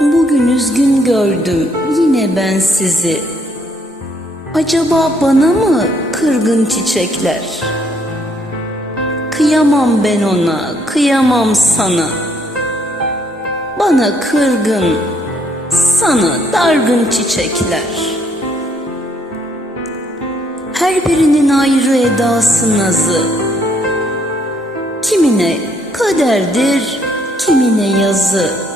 Bugün üzgün gördüm yine ben sizi. Acaba bana mı kırgın çiçekler? Kıyamam ben ona, kıyamam sana. Bana kırgın, sana dargın çiçekler. Her birinin ayrı edası nazı. Kimine kaderdir, kimine yazı.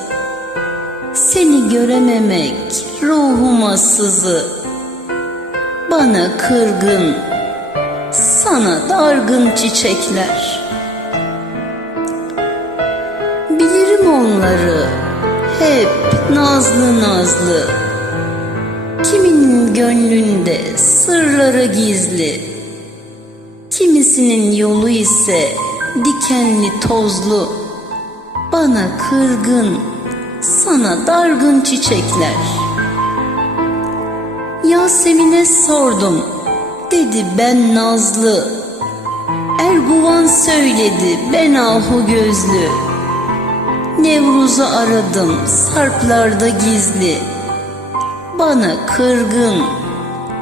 Seni görememek ruhuma sızı. Bana kırgın, sana dargın çiçekler. Bilirim onları hep nazlı nazlı. Kiminin gönlünde sırları gizli. Kimisinin yolu ise dikenli tozlu. Bana kırgın, sana dargın çiçekler. Yasemin'e sordum, dedi ben nazlı. Erguvan söyledi ben ahu gözlü. Nevruz'u aradım sarplarda gizli. Bana kırgın,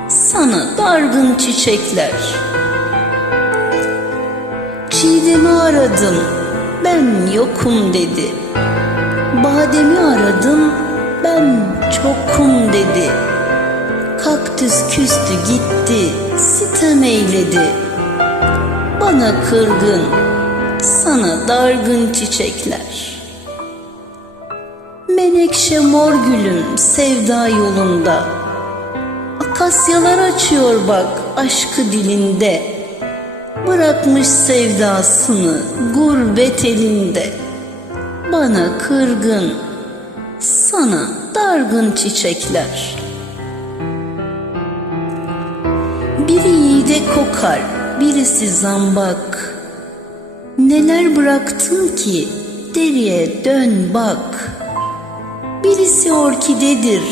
sana dargın çiçekler. Çiğdem'i aradım, ben yokum dedi. Badem'i aradım, ben çokum dedi. Kaktüs küstü gitti, sitem eyledi. Bana kırgın, sana dargın çiçekler. Menekşe mor gülüm sevda yolunda. Akasyalar açıyor bak aşkı dilinde. Bırakmış sevdasını gurbet elinde. Bana kırgın, sana dargın çiçekler. Biri yiğide kokar, birisi zambak. Neler bıraktın ki deriye dön bak. Birisi orkidedir,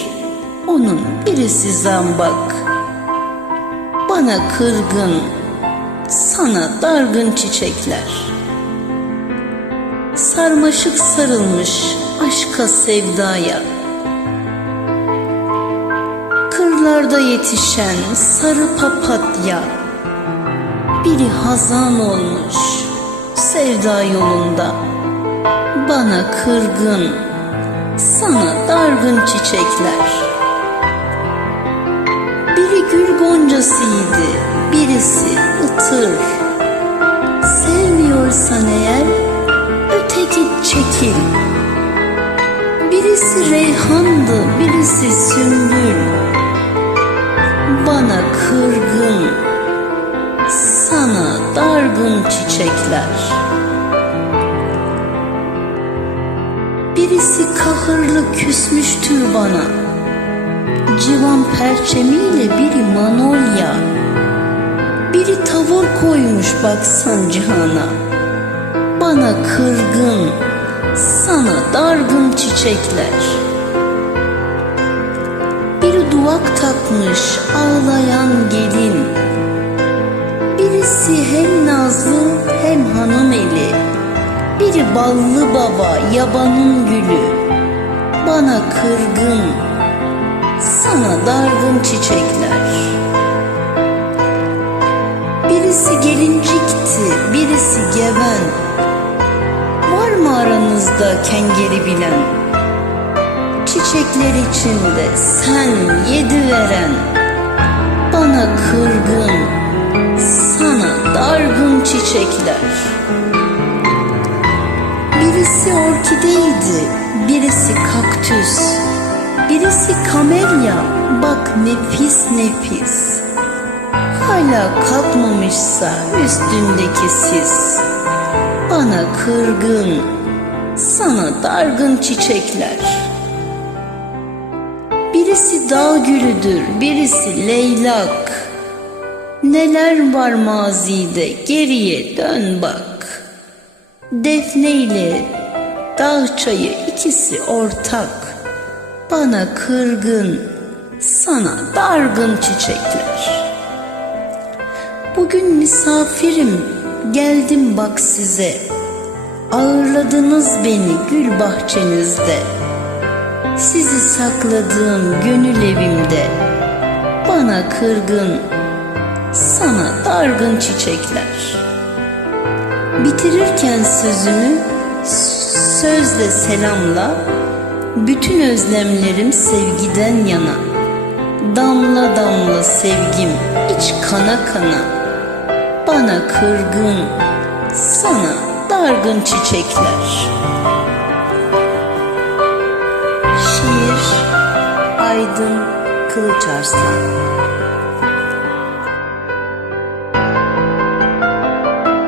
onun birisi zambak. Bana kırgın, sana dargın çiçekler. Sarmaşık sarılmış aşka sevdaya. Kırlarda yetişen sarı papatya. Biri hazan olmuş sevda yolunda. Bana kırgın, sana dargın çiçekler. Biri gül goncasıydı, birisi ıtır. Çekil. Birisi reyhandı, birisi sümbül. Bana kırgın, sana dargın çiçekler. Birisi kahırlı küsmüştür bana. Civan perçemiyle biri manolya. Biri tavır koymuş baksan cihana. Bana kırgın, sana dargın çiçekler. Biri duvak takmış ağlayan gelin. Birisi hem nazlı hem hanım eli. Biri ballı baba yabanın gülü. Bana kırgın, sana dargın çiçekler. Aranızda kengeri bilen? Çiçekler içinde sen yedi veren. Bana kırgın, sana dargın çiçekler. Birisi orkideydi, birisi kaktüs, birisi kamelya, bak nefis nefis. Hala kalkmamışsa üstündeki sis. Bana kırgın, sana dargın çiçekler. Birisi dağ gülüdür, birisi leylak. Neler var mazide, geriye dön bak. Defne ile dağ çayı ikisi ortak. Bana kırgın, sana dargın çiçekler. Bugün misafirim, geldim bak size. Ağırladınız beni gül bahçenizde. Sizi sakladığım gönül evimde. Bana kırgın Sana dargın çiçekler. Bitirirken sözümü Sözle selamla Bütün özlemlerim sevgiden yana. Damla damla sevgim iç kana kana. Bana kırgın Sana dargın çiçekler. Şiir Aydın Kılıç Arslan